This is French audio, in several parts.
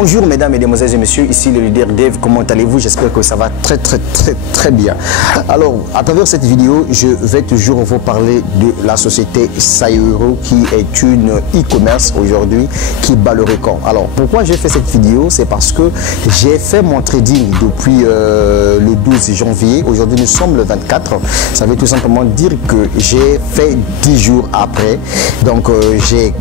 Bonjour mesdames, mesdemoiselles et messieurs, ici le leader Dave, comment allez-vous? J'espère que ça va très bien. Alors, à travers cette vidéo, je vais toujours vous parler de la société Sayuro qui est une e-commerce aujourd'hui qui bat le record. Alors, pourquoi j'ai fait cette vidéo? C'est parce que j'ai fait mon trading depuis le 12 janvier. Aujourd'hui, nous sommes le 24. Ça veut tout simplement dire que j'ai fait 10 jours après. Donc, j'ai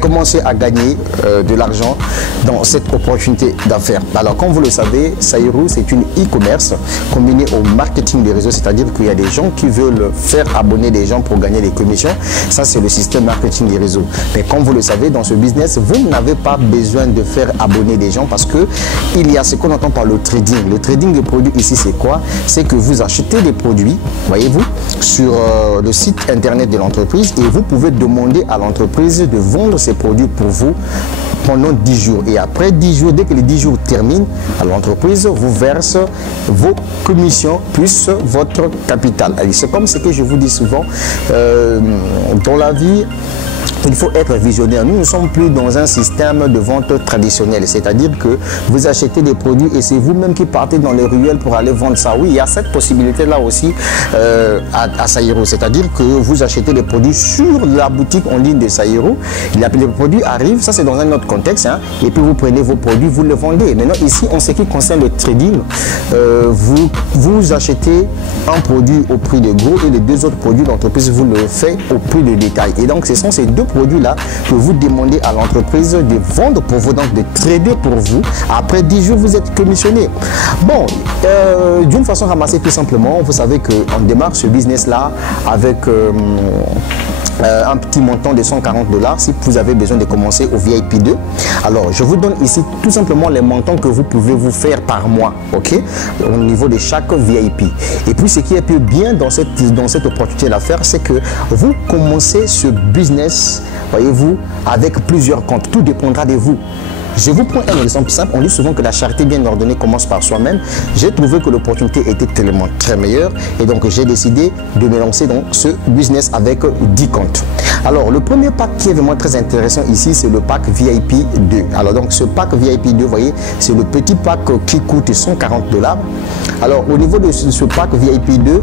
commencé à gagner de l'argent dans cette opportunité d'affaires. Alors, comme vous le savez, Sayuro, c'est une e-commerce combinée au marketing des réseaux, c'est-à-dire qu'il y a des gens qui veulent faire abonner des gens pour gagner des commissions. Ça, c'est le système marketing des réseaux. Mais comme vous le savez, dans ce business, vous n'avez pas besoin de faire abonner des gens parce que il y a ce qu'on entend par le trading. Le trading de produits ici, c'est quoi? C'est que vous achetez des produits, voyez-vous, sur le site internet de l'entreprise et vous pouvez demander à l'entreprise de vendre ces produits pour vous pendant 10 jours. Et après 10 jours, dès que les 10 jours terminent, l'entreprise vous verse vos commissions plus votre capital. C'est comme ce que je vous dis souvent, dans la vie, il faut être visionnaire. Nous ne sommes plus dans un système de vente traditionnel, c'est-à-dire que vous achetez des produits et c'est vous-même qui partez dans les ruelles pour aller vendre ça. Oui, il y a cette possibilité-là aussi à Sayuro, c'est-à-dire que vous achetez des produits sur la boutique en ligne de Sayuro. Les produits arrivent, ça c'est dans un autre contexte, hein, et puis vous prenez vos produits, vous les vendez. Maintenant ici, en ce qui concerne le trading, vous achetez un produit au prix de gros et les deux autres produits, l'entreprise vous le fait au prix de détail. Et donc ce sont ces deux produits-là que vous demandez à l'entreprise de vendre pour vous, donc de trader pour vous. Après 10 jours, vous êtes commissionné. Bon, d'une façon ramassée tout simplement, vous savez qu'on démarre ce business-là avec un petit montant de 140 $. Si vous avez besoin de commencer au VIP 2, alors je vous donne ici tout simplement les montants que vous pouvez vous faire par mois, ok, au niveau de chaque VIP. Et puis ce qui est plus bien dans cette opportunité d'affaires, c'est que vous commencez ce business, voyez-vous, avec plusieurs comptes. Tout dépendra de vous. Je vous prends un exemple simple. On dit souvent que la charité bien ordonnée commence par soi-même. J'ai trouvé que l'opportunité était tellement très meilleure et donc j'ai décidé de me lancer dans ce business avec 10 comptes. Alors, le premier pack qui est vraiment très intéressant ici, c'est le pack VIP 2. Alors, donc, ce pack VIP 2, vous voyez, c'est le petit pack qui coûte 140 $. Alors, au niveau de ce pack VIP 2,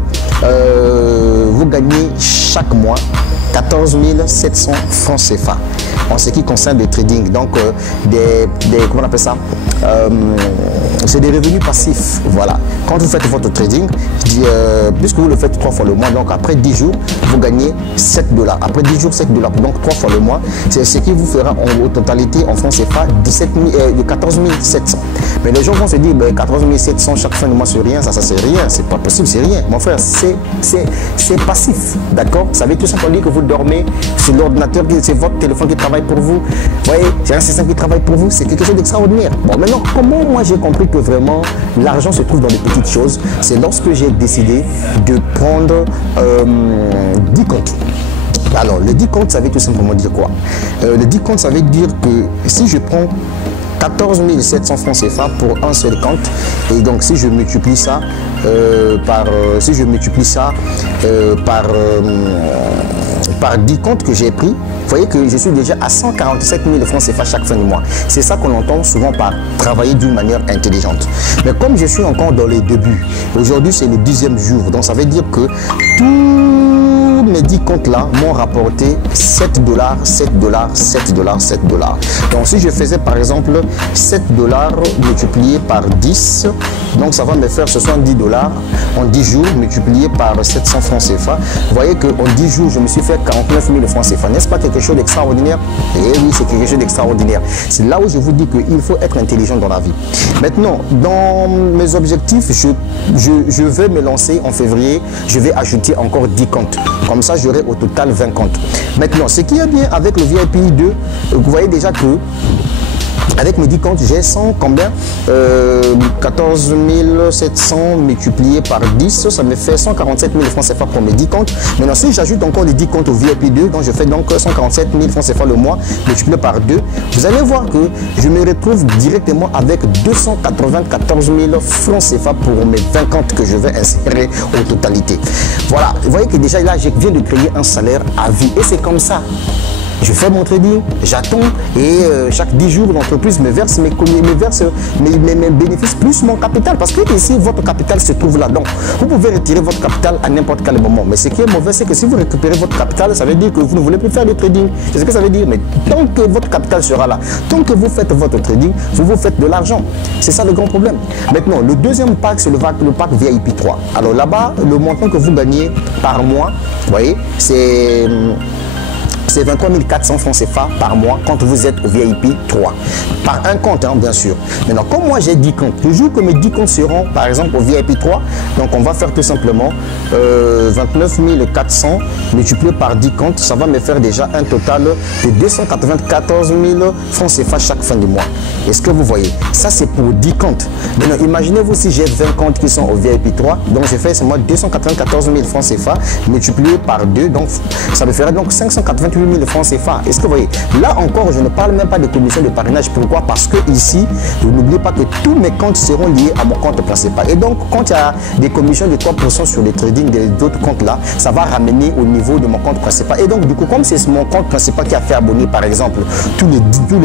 vous gagnez chaque mois 14 700 francs CFA en ce qui concerne le trading. Donc, comment on appelle ça, c'est des revenus passifs. Voilà. Quand vous faites votre trading, puisque vous le faites 3 fois le mois, donc après 10 jours, vous gagnez 7 $. Après 10 jours, 7 $. Donc 3 fois le mois, c'est ce qui vous fera en totalité en francs CFA 14 700. Mais les gens vont se dire, 14 700 chaque fin de mois, c'est rien, ça c'est rien, c'est pas possible, c'est rien. Mon frère, c'est passif, d'accord? Ça veut tout simplement dire que vous dormez, c'est l'ordinateur, c'est votre téléphone qui travaille pour vous. Vous voyez, c'est un système qui travaille pour vous, c'est quelque chose d'extraordinaire. Bon, maintenant, comment moi j'ai compris que vraiment l'argent se trouve dans les petites choses? C'est lorsque j'ai décidé de prendre 10 comptes. Alors, le 10 comptes, ça veut tout simplement dire quoi? Le 10 comptes, ça veut dire que si je prends 14 700 francs CFA pour un seul compte, et donc si je multiplie ça par 10 comptes que j'ai pris, vous voyez que je suis déjà à 147 000 francs CFA chaque fin de mois. C'est ça qu'on entend souvent par travailler d'une manière intelligente. Mais comme je suis encore dans les débuts, aujourd'hui c'est le 10e jour, donc ça veut dire que tous mes 10 comptes là m'ont rapporté 7 $, 7 $, 7 $, 7 $. Donc si je faisais par exemple 7 $ multiplié par 10, donc ça va me faire 70 $ en 10 jours multiplié par 700 francs CFA. Vous voyez qu'en 10 jours, je me suis fait 49 000 francs CFA. N'est-ce pas quelque chose d'extraordinaire? Eh oui, c'est quelque chose d'extraordinaire. C'est là où je vous dis qu'il faut être intelligent dans la vie. Maintenant, dans mes objectifs, je vais me lancer en février. Je vais ajouter encore 10 comptes. Comme ça, j'aurai au total 20 comptes. Maintenant, ce qui est bien avec le VIP 2, vous voyez déjà que avec mes 10 comptes, j'ai 100 combien 14 700 multiplié par 10, ça me fait 147 000 francs CFA pour mes 10 comptes. Maintenant, si j'ajoute encore les 10 comptes au VIP 2, donc je fais donc 147 000 francs CFA le mois, multiplié par 2, vous allez voir que je me retrouve directement avec 294 000 francs CFA pour mes 20 comptes que je vais insérer en totalité. Voilà, vous voyez que déjà là, je viens de créer un salaire à vie et c'est comme ça. Je fais mon trading, j'attends et chaque 10 jours, l'entreprise me verse mes bénéfices plus mon capital. Parce que ici, votre capital se trouve là. Donc, vous pouvez retirer votre capital à n'importe quel moment. Mais ce qui est mauvais, c'est que si vous récupérez votre capital, ça veut dire que vous ne voulez plus faire de trading. C'est ce que ça veut dire. Mais tant que votre capital sera là, tant que vous faites votre trading, vous faites de l'argent. C'est ça le grand problème. Maintenant, le deuxième pack, c'est le pack VIP 3. Alors là-bas, le montant que vous gagnez par mois, vous voyez, c'est 23 400 francs CFA par mois quand vous êtes au VIP 3. Par un compte, hein, bien sûr. Maintenant, comme moi j'ai 10 comptes, le jour que mes 10 comptes seront, par exemple, au VIP 3, donc on va faire tout simplement 29 400 multiplié par 10 comptes, ça va me faire déjà un total de 294 000 francs CFA chaque fin du mois. Est-ce que vous voyez? Ça, c'est pour 10 comptes. Maintenant, imaginez-vous si j'ai 20 comptes qui sont au VIP 3, donc je fais seulement 294 000 francs CFA multiplié par 2, donc ça me ferait donc 588 000 francs CFA. Est-ce que vous voyez? Là encore, je ne parle même pas de commission de parrainage. Pourquoi? Parce que ici, vous n'oubliez pas que tous mes comptes seront liés à mon compte principal. Et donc, quand il y a des commissions de 3% sur les trading d'autres comptes là, ça va ramener au niveau de mon compte principal. Et donc, du coup, comme c'est mon compte principal qui a fait abonner, par exemple, tous les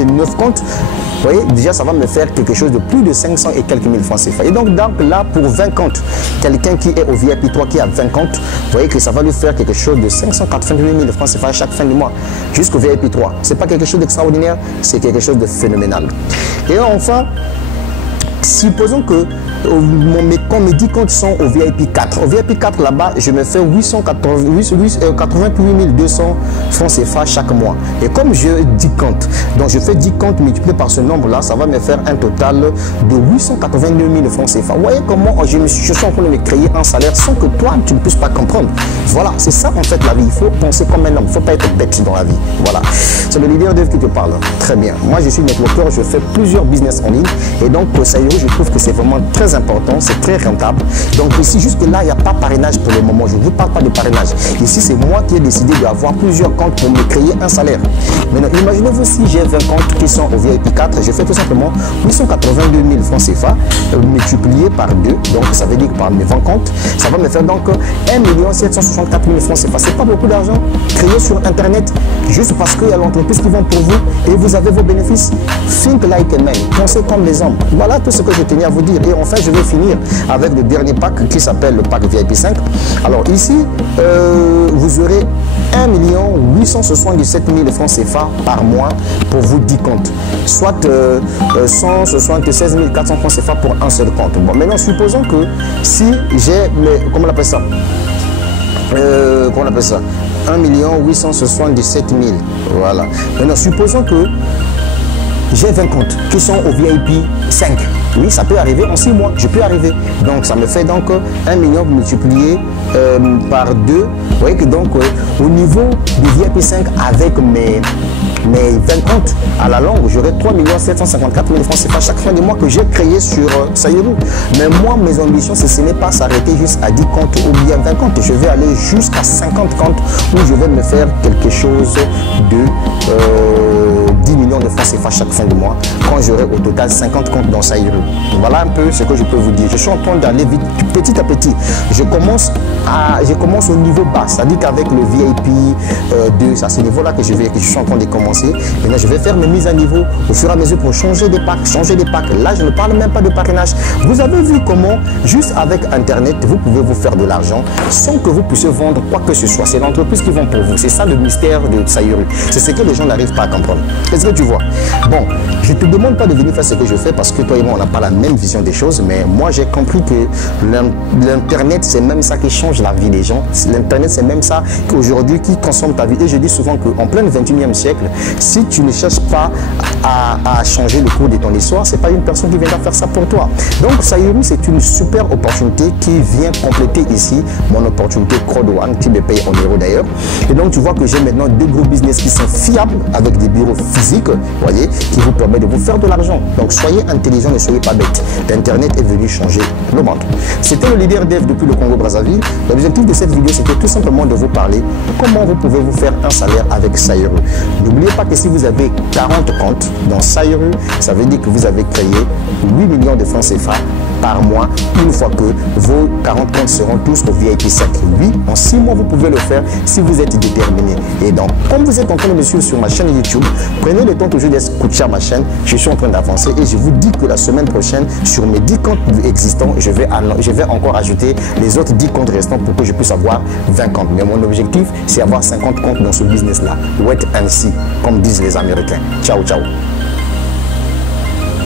9 comptes, vous voyez, déjà, ça va me faire quelque chose de plus de 500 et quelques mille francs CFA. Et donc là, pour 20 comptes, quelqu'un qui est au VIP 3, qui a 20 comptes, vous voyez que ça va lui faire quelque chose de 588 000 francs CFA chaque fin du mois, jusqu'au VIP 3. C'est pas quelque chose d'extraordinaire, c'est quelque chose de phénoménal. Et enfin, supposons que mes 10 comptes sont au VIP 4. Au VIP 4, là-bas, je me fais 88 200 francs CFA chaque mois. Et comme j'ai 10 comptes, donc je fais 10 comptes multipliés par ce nombre-là, ça va me faire un total de 882 000 francs CFA. Vous voyez comment je suis en train de me créer un salaire sans que toi, tu ne puisses pas comprendre. Voilà, c'est ça en fait la vie. Il faut penser comme un homme, il ne faut pas être bête dans la vie. Voilà, c'est le leader d'œuvre qui te parle. Très bien. Moi, je suis networker, je fais plusieurs business en ligne. Et donc, pour Sayuru, je trouve que c'est vraiment très important, c'est très rentable. Donc ici, jusque-là, il n'y a pas de parrainage pour le moment. Je ne vous parle pas de parrainage. Ici, c'est moi qui ai décidé d'avoir plusieurs comptes pour me créer un salaire. Maintenant, imaginez-vous si j'ai 20 comptes qui sont au VIP 4, je fais tout simplement 882 000 francs CFA multiplié par 2. Donc, ça veut dire que par mes 20 comptes, ça va me faire donc 1 764 000 francs CFA. C'est pas beaucoup d'argent créé sur Internet juste parce qu'il y a l'entreprise qui vend pour vous et vous avez vos bénéfices. Think like a man. Pensez comme les hommes. Voilà tout ce que je tenais à vous dire. Et enfin, je vais finir avec le dernier pack qui s'appelle le pack VIP 5. Alors ici, vous aurez 1 877 000 francs CFA par mois pour vos 10 comptes. Soit 176 400 francs CFA pour un seul compte. Bon, maintenant, supposons que si j'ai, comment on appelle ça, 1 877 000. Voilà. Maintenant, supposons que j'ai 20 comptes qui sont au VIP 5. Oui, ça peut arriver en 6 mois. Je peux arriver. Donc, ça me fait donc 1 million multiplié par 2. Vous voyez que donc, au niveau du VIP 5, avec mes 20 comptes, à la longue, j'aurai 3 754 000 francs CFA chaque fin du mois que j'ai créé sur Sayuru. Mais moi, mes ambitions, ce n'est pas s'arrêter juste à 10 comptes ou bien 20 comptes. Je vais aller jusqu'à 50 comptes où je vais me faire quelque chose de 10 millions de francs CFA chaque fin du mois quand j'aurai au total 50 comptes dans Sayuru. Voilà un peu ce que je peux vous dire. Je suis en train d'aller vite, petit à petit. Je commence au niveau bas, c'est-à-dire qu'avec le VIP 2, c'est à ce niveau-là que je suis en train de commencer. Maintenant, je vais faire mes mises à niveau au fur et à mesure pour changer des packs. Là, je ne parle même pas de parrainage. Vous avez vu comment, juste avec Internet, vous pouvez vous faire de l'argent sans que vous puissiez vendre quoi que ce soit. C'est l'entreprise qui vend pour vous. C'est ça le mystère de Sayuru. C'est ce que les gens n'arrivent pas à comprendre. Est-ce que tu vois? Bon, je ne te demande pas de venir faire ce que je fais parce que toi et moi, on n'a pas la même vision des choses, mais moi, j'ai compris que l'Internet, c'est même ça qui change la vie des gens. L'Internet, c'est même ça qu'aujourd'hui qui transforme ta vie. Et je dis souvent qu'en plein 21e siècle, si tu ne cherches pas à changer le cours de ton histoire, c'est pas une personne qui viendra faire ça pour toi. Donc, Sayuru, c'est une super opportunité qui vient compléter ici mon opportunité Crowd One qui me paye en euros d'ailleurs. Et donc, tu vois que j'ai maintenant 2 gros business qui sont fiables avec des bureaux physique, voyez, qui vous permet de vous faire de l'argent. Donc soyez intelligent, ne soyez pas bête. L'Internet est venu changer le monde. C'était le leader dev depuis le Congo-Brazzaville. L'objectif de cette vidéo, c'était tout simplement de vous parler de comment vous pouvez vous faire un salaire avec Saïru. N'oubliez pas que si vous avez 40 comptes dans Saïru, ça veut dire que vous avez créé 8 millions de francs CFA par mois, une fois que vos 40 comptes seront tous au VIP 5. Oui, en 6 mois, vous pouvez le faire si vous êtes déterminé. Et donc, comme vous êtes en train de me suivre sur ma chaîne YouTube, prenez le temps que je laisse coacher ma chaîne. Je suis en train d'avancer et je vous dis que la semaine prochaine, sur mes 10 comptes existants, je vais encore ajouter les autres 10 comptes restants pour que je puisse avoir 20 comptes. Mais mon objectif, c'est avoir 50 comptes dans ce business-là. Wait and see, comme disent les Américains. Ciao, ciao.